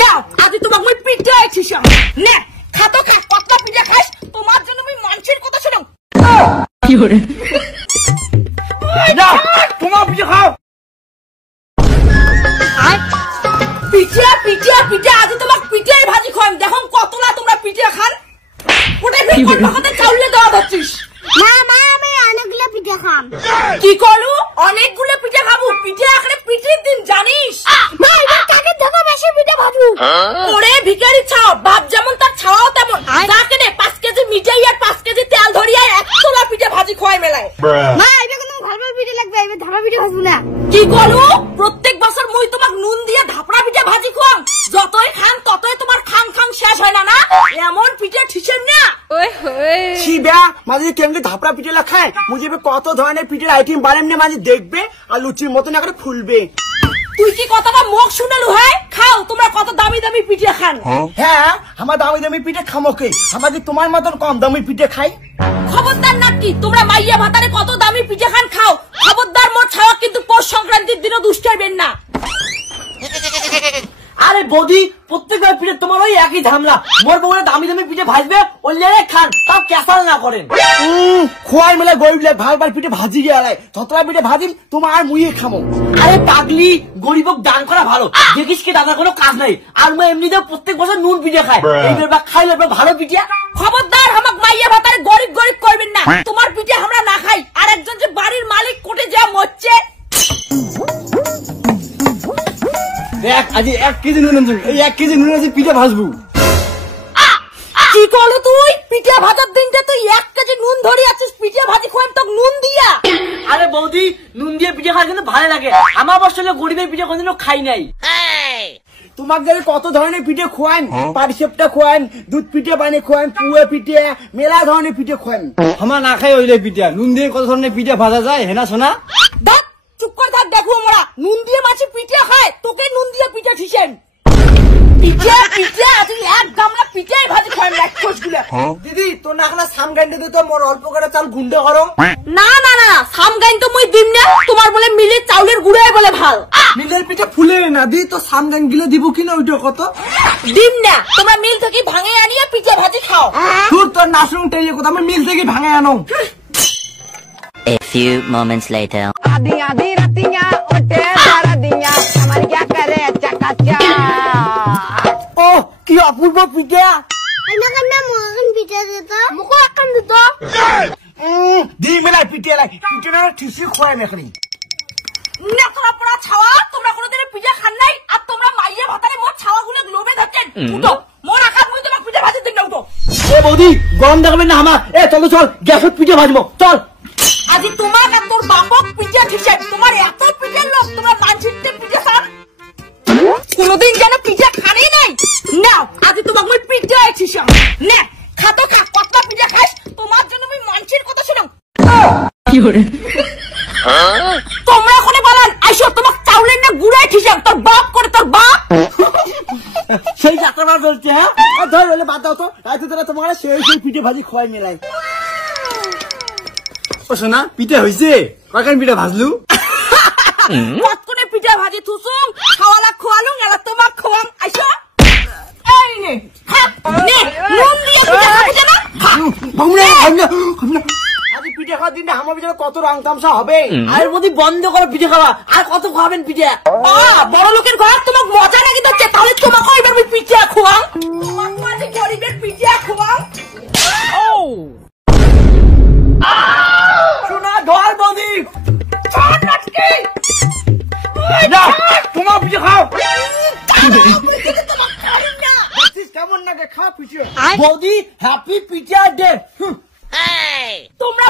নাও আজ তোমাকে মই পিঠে আইছিস নে খাতো খা কতলা পিঠে খাস তোমার জন্য আমি মানুষের কথা শুনো কি করে না তোমার পিঠে খাও পিঠে পিঠে পিঠে আজ তোমাকে পিঠে ভাজি খান দেখো কতলা তোমরা পিঠে খান ওটা কোন ভাগতে চাউলে দেওয়া হচ্ছিস মা মা আমি অনেকগুলো পিঠে খাম কি করু অনেকগুলো পিঠে খাবো পিঠে আখরে পিঠের দিন জানিস মা এবার কাকে ধোকা বেশি পিঠে ভাজু ওরে ভিখারি ছাও বাপ যেমন তার ছাও তেমন কাকে নে 5 কেজি মিঠাই আর 5 কেজি তেল ধরিয়া এক তোলা পিঠে ভাজি খোয়াই মেলায় মা এবার কোনো ভালো পিঠে লাগবে এবার ধাপা পিঠে ভাজবো না কি করু প্রত্যেক বছর মই তোমাকে নুন দিয়ে ধাপড়া পিঠে ভাজি খোয়াম যতই খান ততই তোমার খাং খাং শেষ হয় না না এমন পিঠে ঠিসেন না ওই হই শিবা মাঝে কেমনে ধাপড়া পিঠে খায় মুঝে কত ধরনের পিঠের আইটেম বানান নে মাঝে দেখবে আর লুচির মতন করে ফুলবে তুই কি কথাটা মুখ শুনালু হয় খাও তোমরা কত দামি দামি পিঠে খান হ্যাঁ আমার দামি দামি পিঠে খামোকে আমাকে তোমার মতন কম দামি পিঠে খাই খবরদার নাকি তোমরা মাইয়া ভাতারে কত দামি পিঠে খান খাও খবরদার মোর ছাওয়া কিন্তু পৌষ সংক্রান্তির দিনও দুষ্টাইবেন না আরে বৌদি প্রত্যেকবার পিঠে তোমার ওই একই ঝামলা মোর বউরে দামি দামি পিঠে ভাজবে ওলে খান তাও ক্যাসাল না করেন খোয়াই মেলা গরিব ভালবার পিঠে ভাজি গিয়ে যতটা পিঠে ভাজিম তোমার মুইয়ে খামো আরে পাগলি গরিবক দান করা ভালো দেখিস কি দাদার কোনো কাজ নাই আর মই এমনিতেও প্রত্যেক বছর নুন পিঠে খাই এইবার খাইলে ভালো পিঠে খবরদার আমাক মাইয়া ভাতারে গরিব গরিব করবেন না তোমার পিঠে আমরা না খাই আর একজন যে বাড়ির মালিক কোটে যা মরছে দেখ আজ 1 কেজি নুন আনছি এই 1 কেজি নুন আনছি পিঠে ভাজবো কি করলো তুই পিঠে ভাজার দিনটা তুই 1 কেজি নুন ধরে আছিস পিঠে ভাজি খোয়াম তো নুন দিয়া আরে বৌদি নুন দিয়ে পিঠে খাওয়া কিন্তু ভালো লাগে আমার বছর গরিবের পিঠে কোনদিনও খাই নাই তোমাকে কত ধরনের পিঠে খোয়ান পাটিসাপটা খোয়ান দুধ পিঠে বানিয়ে খোয়ান পুয়া পিঠে মেলা ধরনের পিঠে খোয়ান আমার না খাই ওইলে পিঠে নুন দিয়ে কত ধরনের পিঠে ভাজা যায় হেনা সোনা চুপ করে থাক দেখো আমরা নুন দিয়ে মাছি পিঠে খায় তোকে নুন দিয়ে পিঠে ঠিসেন পিঠে পিঠে তুই এক গামলা পিঠে ভাজি খাই এক কোষগুলো দিদি তো না খানা সাম গাইন্ডে দিতে মোর অল্প করে চাল গুন্ডে করো না না না সাম গাইন তো মই দিম না তোমার বলে মিলে চাউলের গুঁড়াই বলে ভাল মিলের পিঠে ফুলে না দি তো সাম গাইন গিলে দিব কিনা ওইটা কত দিম না তোমরা মিল থেকে ভাঙে আনিয়ে পিঠে ভাজি খাও তোর তোর নাসুং টেয়ে কথা আমি মিল থেকে ভাঙে আনো A few moments later. आधी आधी रतियां उठे सारा दिया हमारे क्या करे चकाचा ও কি অপূর্ব পিঠে আমাকে না মগন পিঠে দিত মুখো এখন দিত দি মেলা পিঠে লাই পিঠে না ঠিসি খোয় না খালি না তোমরা পড়া ছাওয়া তোমরা কোনোদিন পিঠে খান নাই আর তোমরা মাইয়া ভাতারে মোর ছাওয়াগুলো লোভে ধরছেন উঠো মোর আকাশ মই তোমাকে পিঠে ভাজি দিন না উঠো এ বৌদি গরম দেখবেন না আমার এ চল চল গ্যাসত পিঠে ভাজবো চল আজি তোমার আর তোর বাপক পিঠে ঠিসে তোমার এত পিঠের লোক তোমরা মানছিতে পিঠে খান কোনোদিন যেন পিঠে খানেই নাই নাও আজি তোমাকে মই পিঠে আইছিস নে খাতো খা কতলা পিঠে খাস তোমার জন্য আমি মানছির কথা শুনাম কি করে তোমরা ওখানে বলেন আইসো তোমাকে চাউলের না গুড়াই ঠিসাম তোর বাপ করে তোর বাপ সেই যাত্রা বলছে হ্যাঁ ধর বলে বাদ দাও তো রাতে তোরা তোমার সেই পিঠে ভাজি খোয়াই মেলাই ও সোনা পিঠে হইছে কয়খান পিঠে ভাজলু কতক্ষণে পিঠে ভাজি থুসুম খাওয়ালা খোয়ালুম এলা তোমাক খোয়াম আইসো এই নে নে নুন দিয়ে পিঠে খাবি না বামুনে আজ পিঠে খাওয়ার দিনটা আমার ভিতরে কত রং তামসা হবে আর মধ্যে বন্ধ করো পিঠে খাওয়া আর কত খাবেন পিঠে বড় লোকের ঘর তোমাকে মজা লাগি দিচ্ছে তাহলে তোমাকে এবার আমি পিঠে খোয়াম তোমাকে মাঝে গরিবের পিঠে খোয়াম ও শোনা ধর বৌদি ছাড় নাটকে না তোমার পিঠে খাও তোমাকে খাই না কেমন লাগে খা পিঠে বৌদি হ্যাপি পিঠে ডে তোমরা